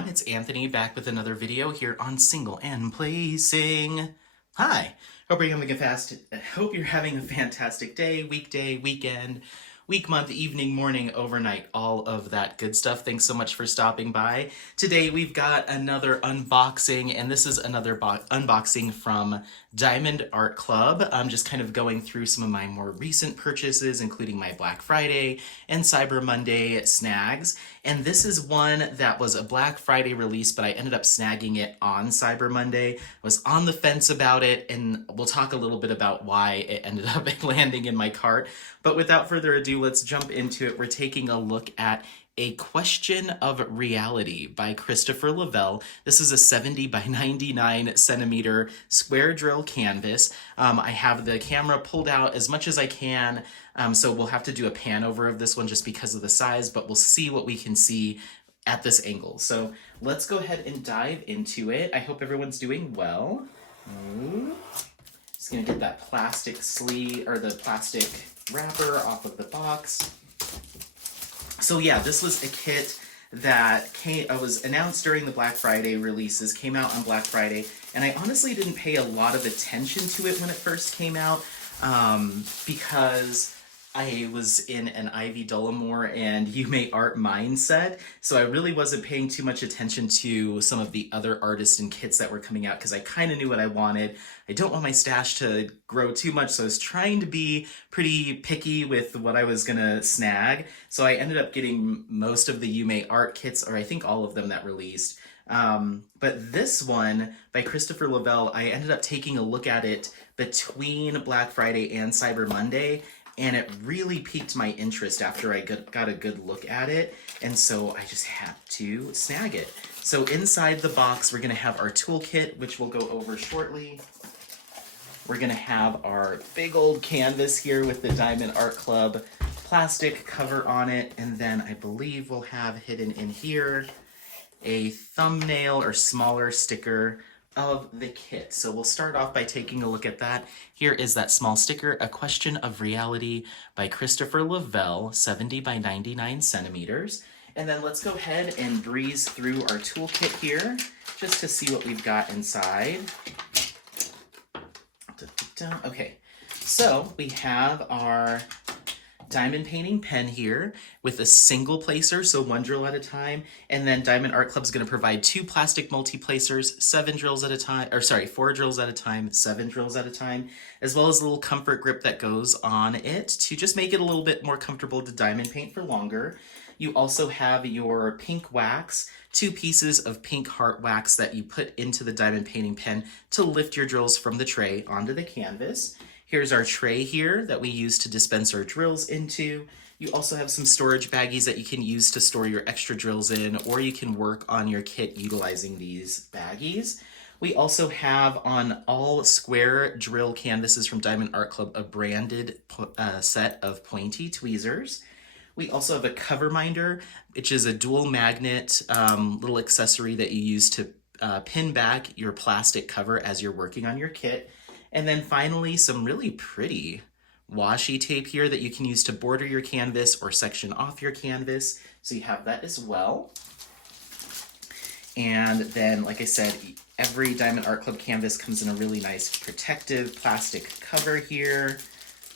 everyone, it's Anthony back with another video here on Single and Placing. Hi, hope you're having a fantastic day, weekday, weekend, week, month, evening, morning, overnight, all of that good stuff. Thanks so much for stopping by. Today we've got another unboxing, and this is another unboxing from Diamond Art Club. I'm just kind of going through some of my more recent purchases, including my Black Friday and Cyber Monday snags. And this is one that was a Black Friday release, but I ended up snagging it on Cyber Monday. I was on the fence about it, and we'll talk a little bit about why it ended up landing in my cart. But without further ado, let's jump into it. We're taking a look at A Question of Reality by Christopher Lovell. This is a 70 by 99 centimeter square drill canvas. I have the camera pulled out as much as I can, so we'll have to do a pan over of this one just because of the size, but we'll see what we can see at this angle. So let's go ahead and dive into it. I hope everyone's doing well. Just gonna get that plastic sleeve, or the plastic wrapper off of the box. So yeah, this was a kit that was announced during the Black Friday releases, came out on Black Friday, and I honestly didn't pay a lot of attention to it when it first came out, because I was in an Ivy Dollamore and You May Art mindset, so I really wasn't paying too much attention to some of the other artists and kits that were coming out because I kind of knew what I wanted. I don't want my stash to grow too much, so I was trying to be pretty picky with what I was gonna snag. So I ended up getting most of the You May Art kits, or I think all of them that released. But this one by Christopher Lovell, I ended up taking a look at it between Black Friday and Cyber Monday, and it really piqued my interest after I got a good look at it, and so I just had to snag it. So inside the box, we're going to have our toolkit, which we'll go over shortly. We're going to have our big old canvas here with the Diamond Art Club plastic cover on it, and then I believe we'll have hidden in here a thumbnail or smaller sticker of the kit. So we'll start off by taking a look at that. Here is that small sticker, A Question of Reality by Christopher Lovell, 70 by 99 centimeters. And then let's go ahead and breeze through our toolkit here just to see what we've got inside. Okay, so we have our diamond painting pen here with a single placer, so one drill at a time, and then Diamond Art Club is going to provide 2 plastic multi-placers, 4 drills at a time, 7 drills at a time, as well as a little comfort grip that goes on it to just make it a little bit more comfortable to diamond paint for longer. You also have your pink wax, 2 pieces of pink heart wax that you put into the diamond painting pen to lift your drills from the tray onto the canvas. Here's our tray here that we use to dispense our drills into. You also have some storage baggies that you can use to store your extra drills in, or you can work on your kit utilizing these baggies. We also have on all square drill canvases from Diamond Art Club a branded set of pointy tweezers. We also have a cover minder, which is a dual magnet little accessory that you use to pin back your plastic cover as you're working on your kit. And then finally, some really pretty washi tape here that you can use to border your canvas or section off your canvas. So you have that as well. And then, like I said, every Diamond Art Club canvas comes in a really nice protective plastic cover here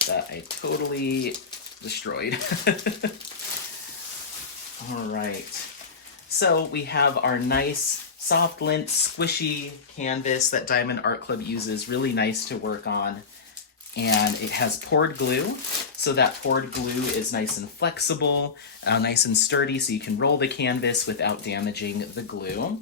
that I totally destroyed. All right. So we have our nice soft lint, squishy canvas that Diamond Art Club uses, really nice to work on. And it has poured glue, so that poured glue is nice and flexible, nice and sturdy, so you can roll the canvas without damaging the glue.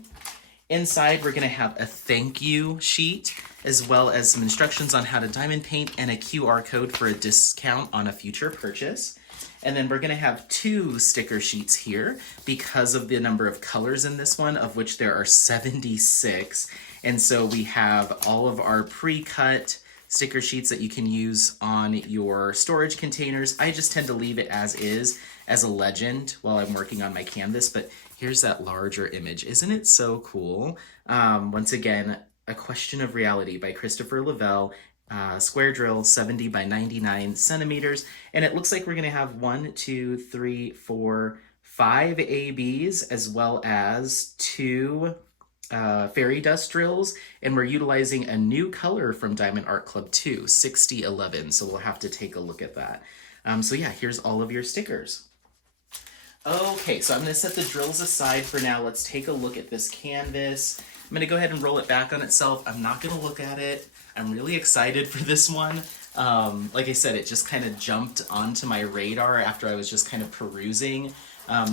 Inside, we're going to have a thank you sheet, as well as some instructions on how to diamond paint and a QR code for a discount on a future purchase. And then we're going to have 2 sticker sheets here because of the number of colors in this one, of which there are 76. And so we have all of our pre-cut sticker sheets that you can use on your storage containers. I just tend to leave it as is, as a legend while I'm working on my canvas, but here's that larger image. Isn't it so cool? Once again, A Question of Reality by Christopher Lovell. Square drill, 70 by 99 centimeters. And it looks like we're going to have 1, 2, 3, 4, 5 ABs as well as 2 fairy dust drills, and we're utilizing a new color from Diamond Art Club too, 6011. So we'll have to take a look at that. So yeah, here's all of your stickers. Okay, so I'm going to set the drills aside for now. Let's take a look at this canvas. I'm going to go ahead and roll it back on itself. I'm not going to look at it. I'm really excited for this one. Like I said, it just kind of jumped onto my radar after I was just kind of perusing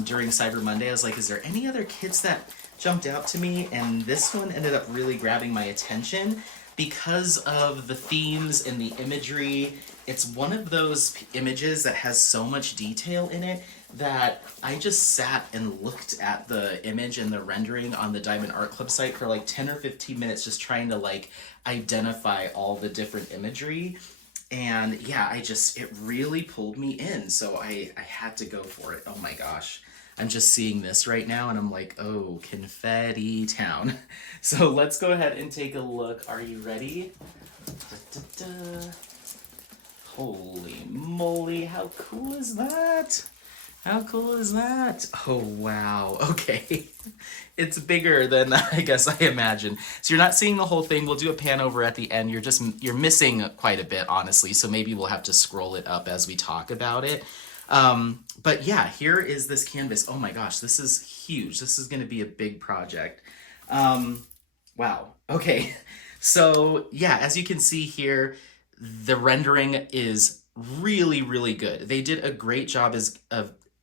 during Cyber Monday. I was like, is there any other kits that jumped out to me? And this one ended up really grabbing my attention because of the themes and the imagery. It's one of those images that has so much detail in it that I just sat and looked at the image and the rendering on the Diamond Art Club site for like 10 or 15 minutes just trying to like identify all the different imagery. And yeah, it really pulled me in, so I had to go for it. Oh my gosh. I'm just seeing this right now and I'm like, oh, Confetti Town. So let's go ahead and take a look. Are you ready? Da, da, da. Holy moly, how cool is that? How cool is that? Oh, wow. Okay. It's bigger than I guess I imagined. So you're not seeing the whole thing. We'll do a pan over at the end. You're missing quite a bit, honestly. So maybe we'll have to scroll it up as we talk about it. But yeah, here is this canvas. Oh my gosh, this is huge. This is going to be a big project. Wow. Okay. So yeah, as you can see here, the rendering is really, really good. They did a great job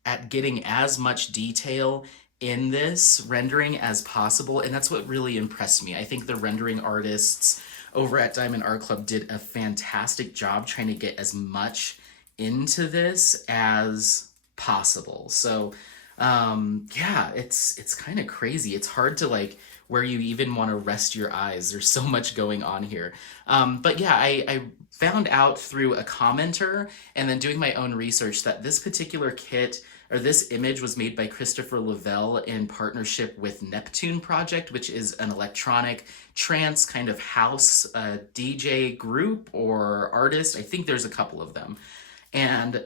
at getting as much detail in this rendering as possible, and that's what really impressed me. I think the rendering artists over at Diamond Art Club did a fantastic job trying to get as much into this as possible. So yeah, it's kind of crazy. It's hard to like where you even want to rest your eyes. There's so much going on here. But yeah, I found out through a commenter and then doing my own research that this particular kit or this image was made by Christopher Lovell in partnership with Neptune Project, which is an electronic trance kind of house DJ group or artist. I think there's a couple of them. And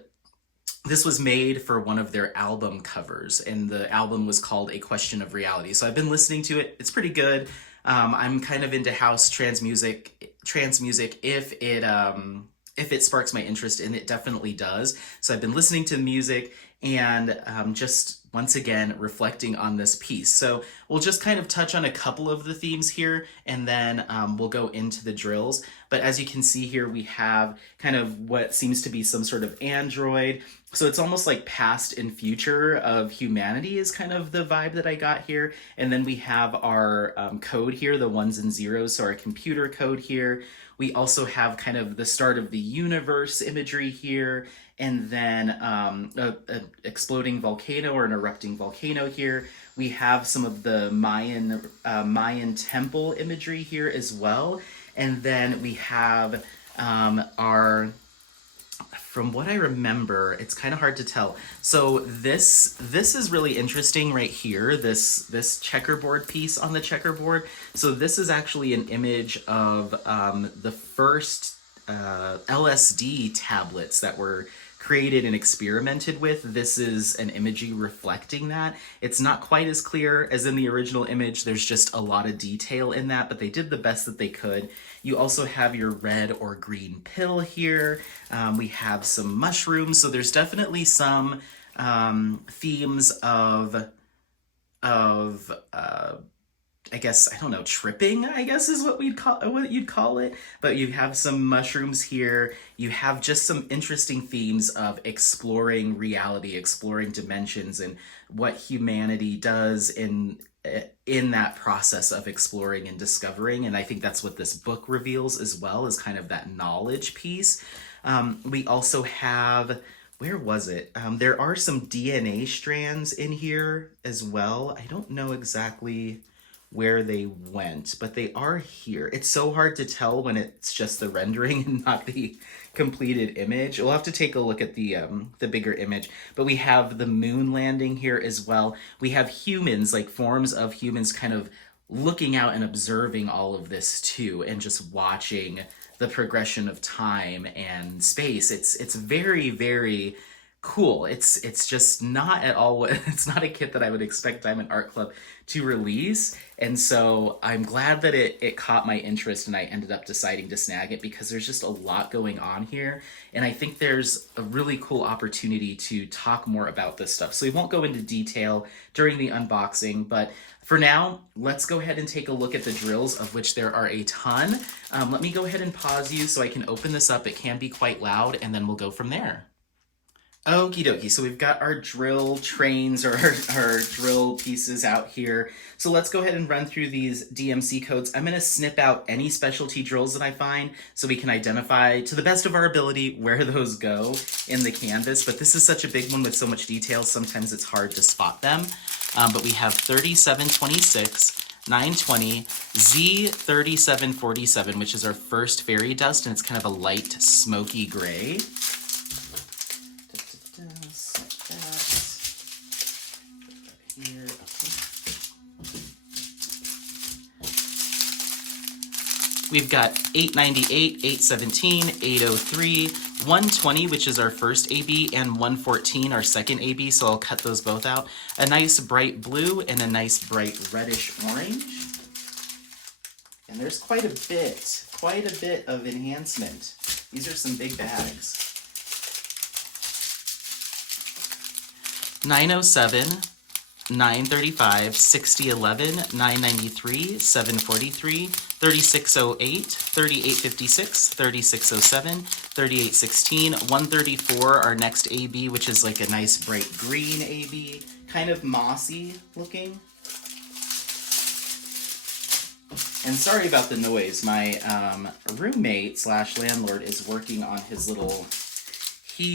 this was made for one of their album covers, and the album was called A Question of Reality. So I've been listening to it. It's pretty good. I'm kind of into house trance music if it sparks my interest, and it definitely does. So I've been listening to music and just once again reflecting on this piece. So we'll just kind of touch on a couple of the themes here, and then we'll go into the drills. But as you can see here, we have kind of what seems to be some sort of android. So it's almost like past and future of humanity is kind of the vibe that I got here. And then we have our code here, the ones and zeros, so our computer code here. We also have kind of the start of the universe imagery here, and then an exploding volcano or an erupting volcano here. We have some of the Mayan temple imagery here as well. And then we have from what I remember, it's kind of hard to tell. So this is really interesting right here, this checkerboard piece on the checkerboard. So this is actually an image of the first LSD tablets that were created and experimented with. This is an imagery reflecting that. It's not quite as clear as in the original image. There's just a lot of detail in that, but they did the best that they could. You also have your red or green pill here. We have some mushrooms. So there's definitely some themes of I guess, I don't know, tripping, I guess is what you'd call it. But you have some mushrooms here. You have just some interesting themes of exploring reality, exploring dimensions, and what humanity does in that process of exploring and discovering. And I think that's what this book reveals as well, is kind of that knowledge piece. We also have, where was it? There are some DNA strands in here as well. I don't know exactly where they went, but they are here. It's so hard to tell when it's just the rendering and not the completed image. We'll have to take a look at the bigger image. But we have the moon landing here as well. We have humans, like forms of humans, kind of looking out and observing all of this too, and just watching the progression of time and space. It's very, very cool. It's just not at all what it's not a kit that I would expect Diamond Art Club to release. And so I'm glad that it caught my interest and I ended up deciding to snag it because there's just a lot going on here. And I think there's a really cool opportunity to talk more about this stuff. So we won't go into detail during the unboxing, but for now, let's go ahead and take a look at the drills, of which there are a ton. Let me go ahead and pause you so I can open this up. It can be quite loud, and then we'll go from there. Okie dokie, so we've got our drill trains or our drill pieces out here. So let's go ahead and run through these DMC codes. I'm going to snip out any specialty drills that I find so we can identify to the best of our ability where those go in the canvas. But this is such a big one with so much detail, sometimes it's hard to spot them. But we have 3726, 920, Z3747, which is our first fairy dust, and it's kind of a light smoky gray. We've got 898, 817, 803, 120, which is our first AB, and 114, our second AB, so I'll cut those both out. A nice bright blue and a nice bright reddish orange. And there's quite a bit of enhancement. These are some big bags. 907, 935, 6011, 993, 743, 3608, 3856, 3607, 3816, 134, our next AB, which is like a nice bright green AB, kind of mossy looking. And sorry about the noise, my roommate slash landlord is working on his little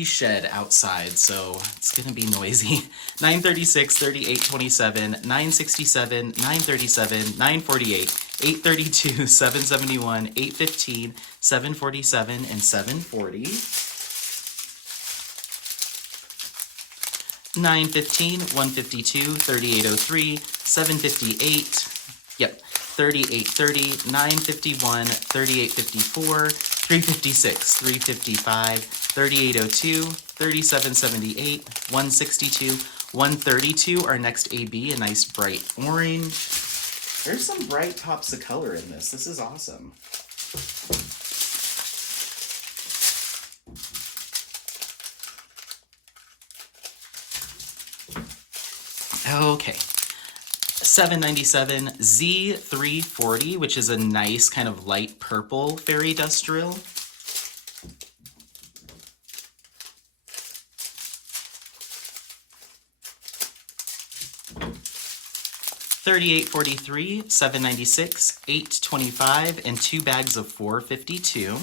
shed outside, so it's gonna be noisy. 936, 3827, 967, 937, 948, 832, 771, 815, 747, and 740. 915, 152, 3803, 758, yep, 3830, 951, 3854, 356, 355, 3802, 3778, 162, 132, our next AB, a nice bright orange. There's some bright pops of color in this. This is awesome. Okay. 797 Z340, which is a nice kind of light purple fairy dust drill. 3843, 796, 825, and 2 bags of 452.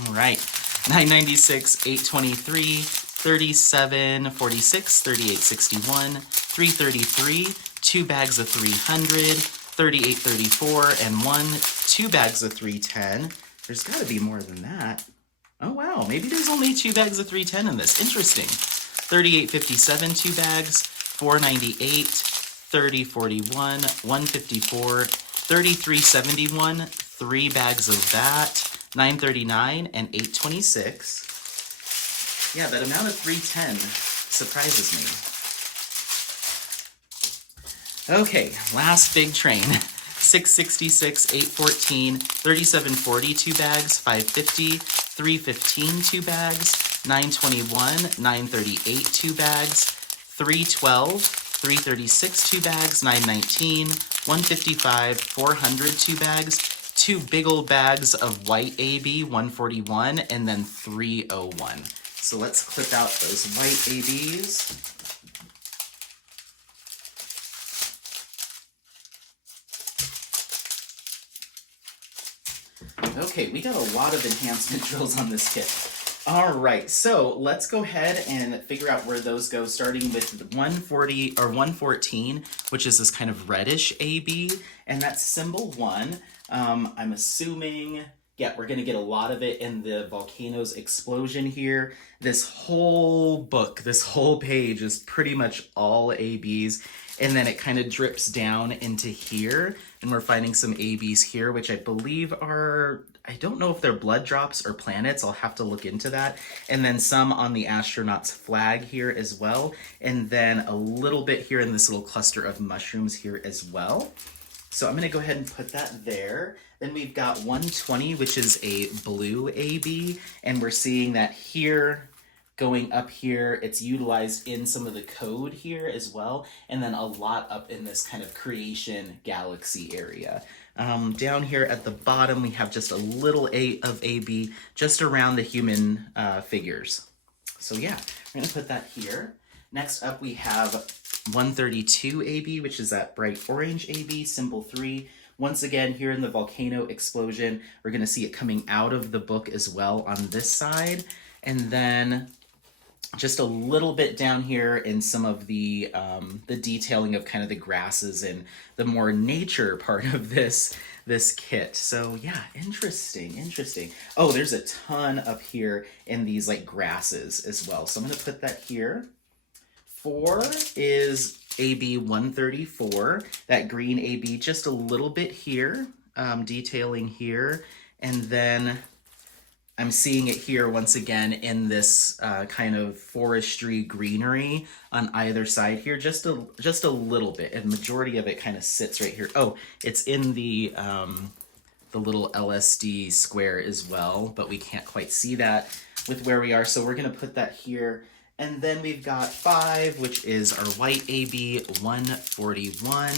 All right, 996, 823, 3746, 3861, 333, 2 bags of 300, 3834, and 2 bags of 310. There's got to be more than that. Oh wow, maybe there's only 2 bags of 310 in this. Interesting. 3857, 2 bags. 498, 3041, 154, 3371, 3 bags of that, 939, and 826. Yeah, that amount of 310 surprises me. Okay, last big train. 666, 814, 3740, 2 bags, 550, 315, 2 bags, 921, 938, 2 bags, 312, 336, 2 bags, 919, 155, 400, 2 bags, 2 big old bags of white AB, 141, and then 301. So let's clip out those white ABs. Okay, we got a lot of enhancement drills on this kit. All right, so let's go ahead and figure out where those go, starting with 140 or 114, which is this kind of reddish AB, and that's symbol 1. I'm assuming, yeah, we're gonna get a lot of it in the volcano's explosion here. This whole book, this whole page is pretty much all ABs. and then it kind of drips down into here, and we're finding some ABs here, which I believe are, I don't know if they're blood drops or planets. I'll have to look into that. And then some on the astronaut's flag here as well. And then a little bit here in this little cluster of mushrooms here as well. So I'm gonna go ahead and put that there. Then we've got 120, which is a blue AB, and we're seeing that here, going up here, it's utilized in some of the code here as well, and then a lot up in this kind of creation galaxy area. Down here at the bottom, we have just a little of AB just around the human figures. So yeah, we're gonna put that here. Next up, we have 132 AB, which is that bright orange AB, symbol 3. Once again, here in the volcano explosion, we're gonna see it coming out of the book as well on this side. And then just a little bit down here in some of the detailing of kind of the grasses and the more nature part of this kit. So yeah, interesting. Oh, there's a ton up here in these like grasses as well. So I'm gonna put that here. 4 is AB 134, that green AB, just a little bit here, detailing here, and then I'm seeing it here once again in this kind of forestry greenery on either side here, just a little bit, and majority of it kind of sits right here. Oh, it's in the little LSD square as well, but we can't quite see that with where we are, so we're gonna put that here. And then we've got 5, which is our white AB 141.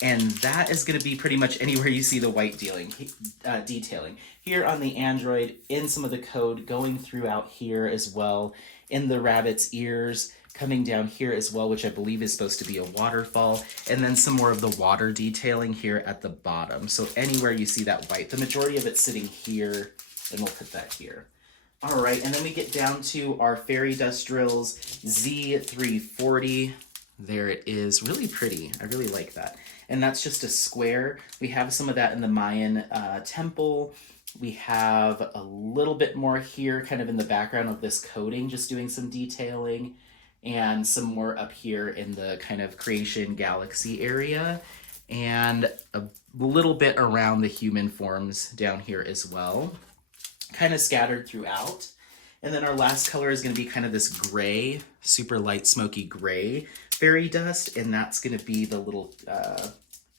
And that is going to be pretty much anywhere you see the white detailing. Here on the Android, in some of the code, going throughout here as well, in the rabbit's ears, coming down here as well, which I believe is supposed to be a waterfall, and then some more of the water detailing here at the bottom. So anywhere you see that white, the majority of it's sitting here, and we'll put that here. All right, and then we get down to our fairy dust drills, Z340. There it is, really pretty. I really like that. And that's just a square. We have some of that in the Mayan temple. We have a little bit more here kind of in the background of this coating, just doing some detailing, and some more up here in the kind of creation galaxy area, and a little bit around the human forms down here as well, kind of scattered throughout. And then our last color is going to be kind of this gray, super light smoky gray fairy dust, and that's going to be the little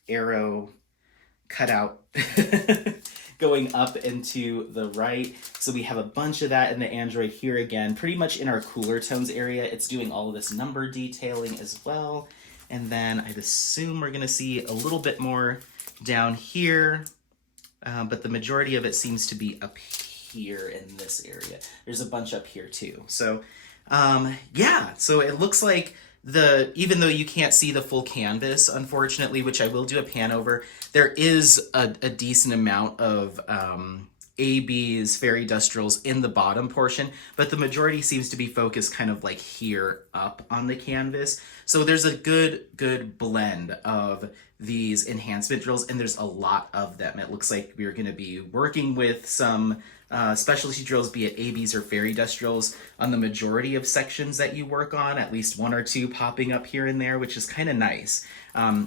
arrow cutout going up into the right. So we have a bunch of that in the Android here again, pretty much in our cooler tones area. It's doing all of this number detailing as well. And then I'd assume we're going to see a little bit more down here, but the majority of it seems to be up here in this area. There's a bunch up here too. So yeah, so it looks like even though you can't see the full canvas, unfortunately, which I will do a pan over, there is a decent amount of AB's fairy dust drills in the bottom portion, but the majority seems to be focused kind of like here up on the canvas. So there's a good blend of these enhancement drills, and there's a lot of them. It looks like we're going to be working with some specialty drills, be it ABs or fairy dust drills, on the majority of sections that you work on, at least 1 or 2 popping up here and there, which is kind of nice.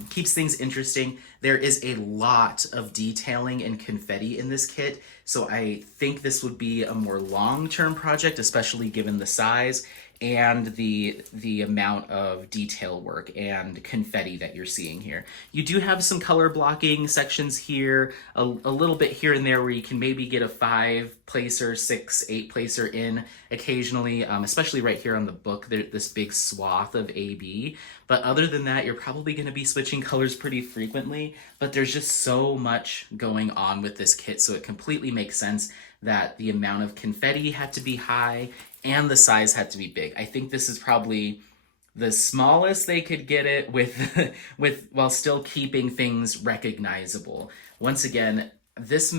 Keeps things interesting. There is a lot of detailing and confetti in this kit, so I think this would be a more long-term project, especially given the size and the amount of detail work and confetti that you're seeing here. You do have some color blocking sections here, a little bit here and there where you can maybe get a 5-placer, 6, 8-placer in occasionally, especially right here on the book, this big swath of AB. But other than that, you're probably going to be switching colors pretty frequently, but there's just so much going on with this kit, so it completely makes sense that the amount of confetti had to be high and the size had to be big. I think this is probably the smallest they could get it with while still keeping things recognizable. Once again, this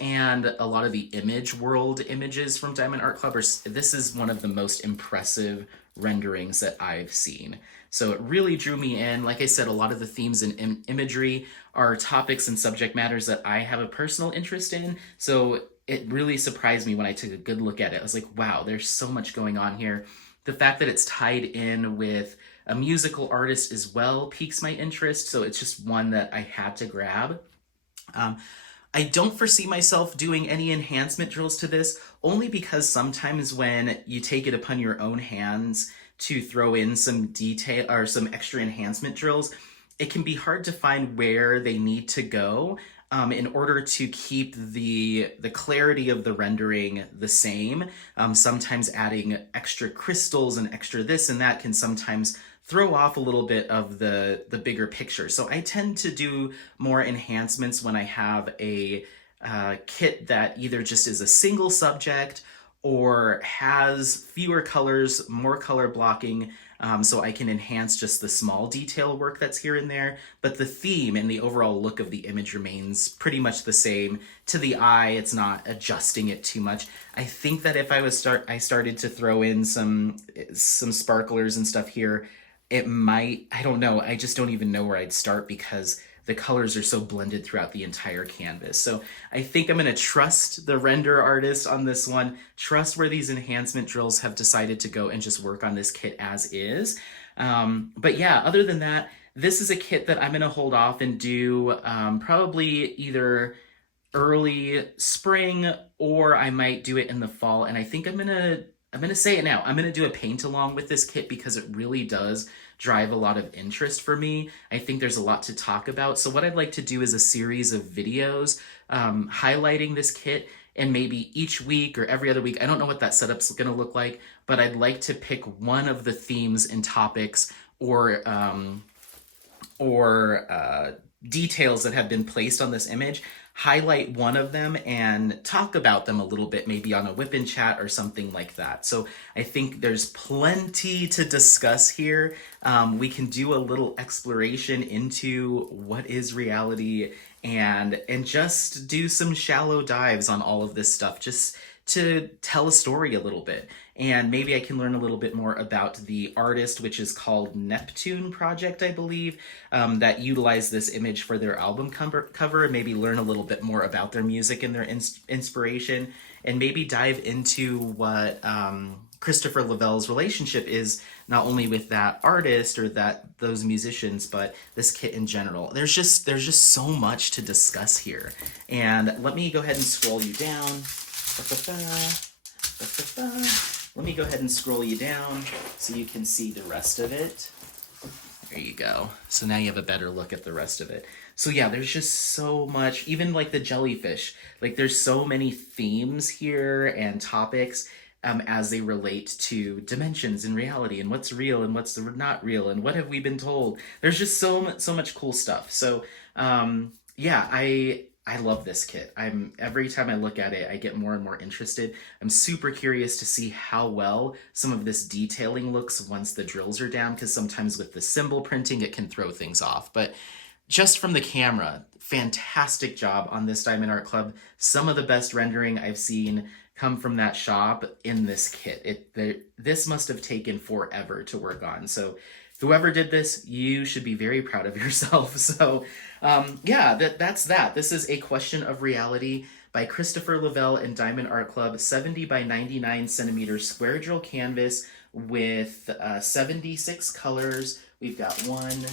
and a lot of the image world images from Diamond Art Club this is one of the most impressive renderings that I've seen. So it really drew me in. Like I said, a lot of the themes and imagery are topics and subject matters that I have a personal interest in. So it really surprised me when I took a good look at it. I was like, wow, there's so much going on here. The fact that it's tied in with A musical artist as well piques my interest, so it's just one that I had to grab. Um, I don't foresee myself doing any enhancement drills to this, only because sometimes when you take it upon your own hands to throw in some detail or some extra enhancement drills, it can be hard to find where they need to go in order to keep the clarity of the rendering the same. Sometimes adding extra crystals and extra this and that can sometimes throw off a little bit of the bigger picture. So I tend to do more enhancements when I have a kit that either just is a single subject or has fewer colors, more color blocking, so I can enhance just the small detail work that's here and there. But the theme and the overall look of the image remains pretty much the same. To the eye, it's not adjusting it too much. I think that if I started to throw in some sparklers and stuff here, it might, I don't know, I just don't even know where I'd start because the colors are so blended throughout the entire canvas. So I think I'm going to trust the render artist on this one, trust where these enhancement drills have decided to go and just work on this kit as is. But yeah, other than that, this is a kit that I'm going to hold off and do probably either early spring or I might do it in the fall. And I think I'm gonna say it now. I'm gonna do a paint along with this kit because it really does drive a lot of interest for me. I think there's a lot to talk about. So what I'd like to do is a series of videos highlighting this kit, and maybe each week or every other week, I don't know what that setup's gonna look like, but I'd like to pick one of the themes and topics or details that have been placed on this image, highlight one of them and talk about them a little bit, maybe on a whip and chat or something like that. So I think there's plenty to discuss here. We can do a little exploration into what is reality and just do some shallow dives on all of this stuff, just to tell a story a little bit. And maybe I can learn a little bit more about the artist, which is called Neptune Project, I believe, that utilized this image for their album cover, and maybe learn a little bit more about their music and their inspiration, and maybe dive into what Christopher Lovell's relationship is, not only with that artist or those musicians, but this kit in general. There's just so much to discuss here. And let me go ahead and scroll you down. Let me go ahead and scroll you down so you can see the rest of it. There you go. So now you have a better look at the rest of it. So yeah, there's just so much, even like the jellyfish, like there's so many themes here and topics as they relate to dimensions and reality and what's real and what's not real and what have we been told. There's just so much cool stuff. So yeah, I love this kit. Every time I look at it, I get more and more interested. I'm super curious to see how well some of this detailing looks once the drills are down, because sometimes with the symbol printing, it can throw things off. But just from the camera, fantastic job on this Diamond Art Club. Some of the best rendering I've seen come from that shop in this kit. This must have taken forever to work on. So whoever did this, you should be very proud of yourself. So yeah, that's that. This is A Question of Reality by Christopher Lovell and Diamond Art Club, 70 by 99 centimeter square drill canvas with 76 colors. We've got 1, 2,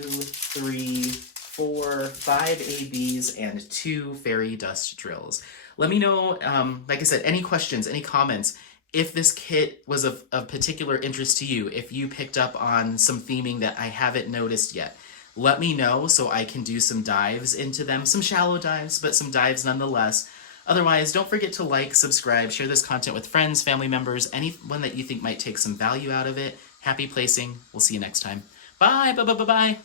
3, 4, 5 ABs, and 2 fairy dust drills. Let me know, like I said, any questions, any comments. If this kit was of particular interest to you, if you picked up on some theming that I haven't noticed yet, let me know so I can do some dives into them. Some shallow dives, but some dives nonetheless. Otherwise, don't forget to like, subscribe, share this content with friends, family members, anyone that you think might take some value out of it. Happy placing. We'll see you next time. Bye, bye, bye, bye, bye.